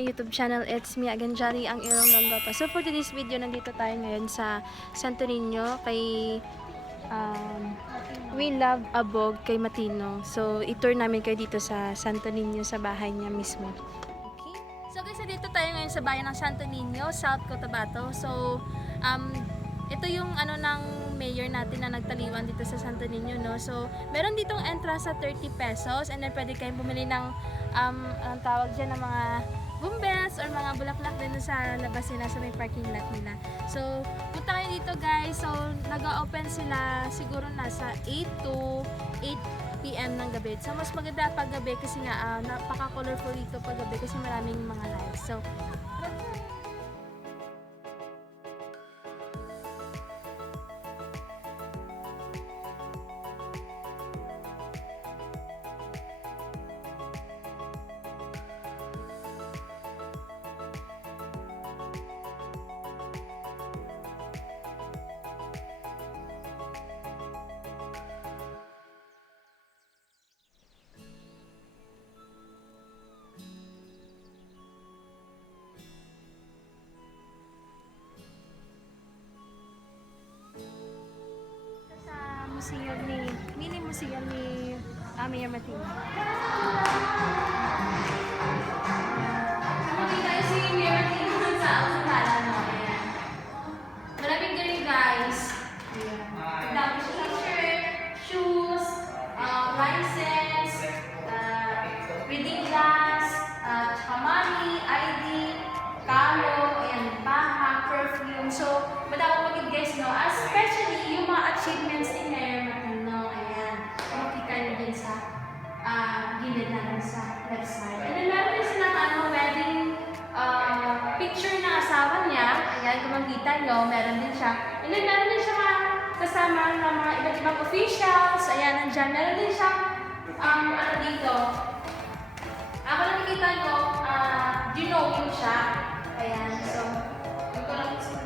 my YouTube channel. It's me again, Jari, ang Irong Gangapa. So for today's video, nandito tayo ngayon sa Santo Niño kay We Love Abog kay Matino. So i-tour namin kayo dito sa Santo Niño sa bahay niya mismo. Okay. So guys, dito tayo ngayon sa bayan ng Santo Niño, South Cotabato. So ito yung ng mayor natin na nagtaliwan dito sa Santo Niño, no? So, meron ditong entrance sa 30 pesos and then pwede kayong bumili ng ang tawag dyan ng mga bumbes or mga bulaklak din sa labas nila sa may parking lot nila. So, punta kayo dito guys. So, nag-open sila siguro nasa 8 to 8 PM ng gabi. So, mas maganda pag gabi kasi nga napaka-colorful dito pag gabi kasi maraming mga lights. So, museum mini museum ni Mayor Matino. Makikita si Mayor Matino sa sala, no? Ayan. Maraming galing guys. Ayan. Tapos t-shirt, shoes, license, reading glass, money, ID, kalo, ayan, baha, perfume. So, madami magiging guys, no? Especially yung mga achievements ni Mayor Matino. Ayan. Makikita nyo din sa gilid natin sa left side. And then, meron din silang wedding picture ng asawa niya. Ayan, kung makita nyo, meron din siya. And then, meron din siya kasama ng mga iba't ibang officials. Ayan, nandyan. Meron din siya, dito. Ako nakikita nyo, ginowing siya. Ayan, so, ito lang sa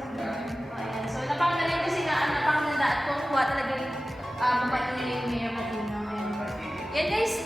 ayan, so, napakagaling kasi napakaganda at kukuha talaga yung mabait nila yung Mayor Matino. Ayan. Yan guys.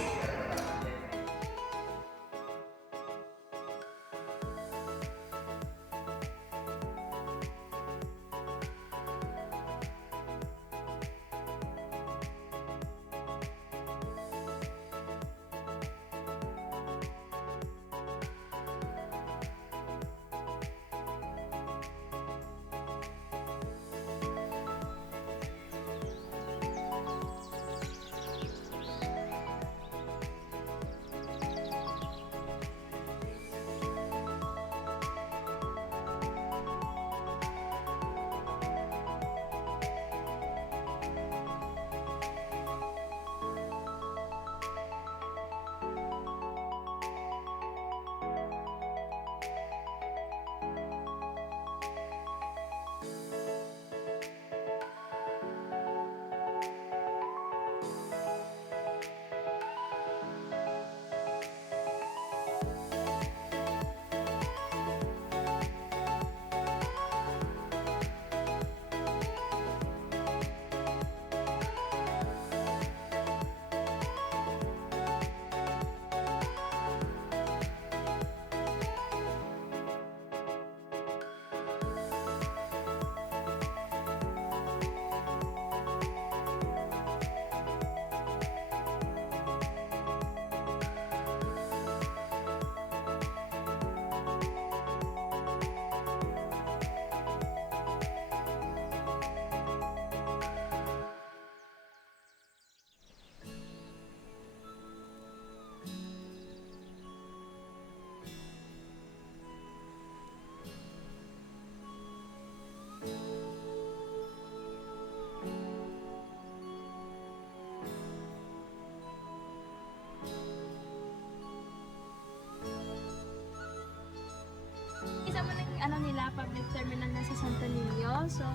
Isa mo naging nila, public terminal na sa Santo Niño. So,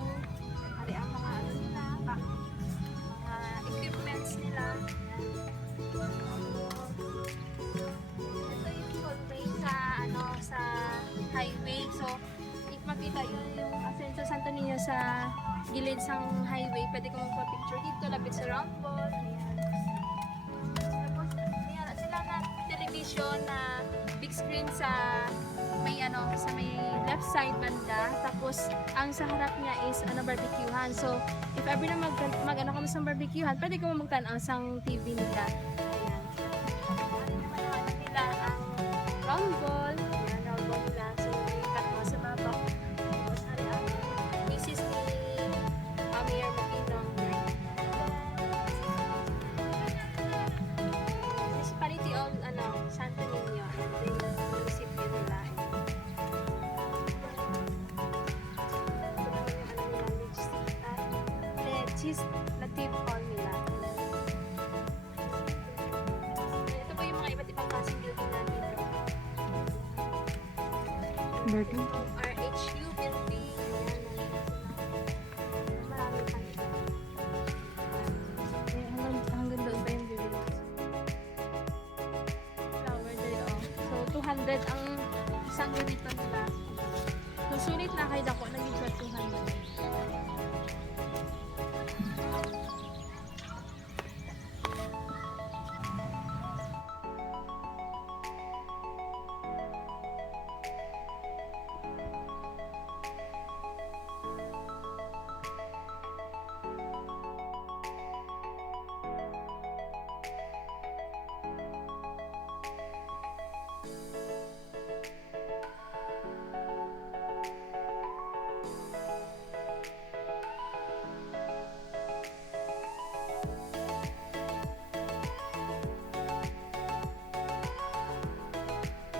ari ang mga nila, mga equipments nila. Ito yung hallway sa highway. So, if makita yun yung asenso Santo Niño sa gilid sang highway, pwede ka magpa-picture dito, lapit sa Rumble. Ayan. Tapos, sila na television television na big screen sa may left side banda, tapos ang sa harap niya is barbecuehan. So if ever na mag kami sa barbecuehan, pwede ko magtanaw sang TV nila. Ayan. Ano naman naman nila ang round ball. Ayan, round ball nila. So ikat mo sa babaw. Tapos hari ang misis ni Mayor Makinong. Municipality of Santo Niño. Ito yung municipio nila. Legislative Hall nila. Ito po yung mga iba't ibang klaseng building natin. RHU building. Marami pa nito. Hanggang doon pa yung building. Flower day, oh. So, 200 ang isang ganito nila. So, sulit na kayo dako. Naging 200.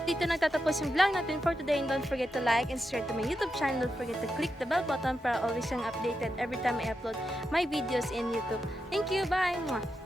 Dito nagtatapos yung vlog natin for today, and don't forget to like and subscribe to my YouTube channel. Don't forget to click the bell button para always yung updated every time I upload my videos in YouTube. Thank you, bye! Mwah!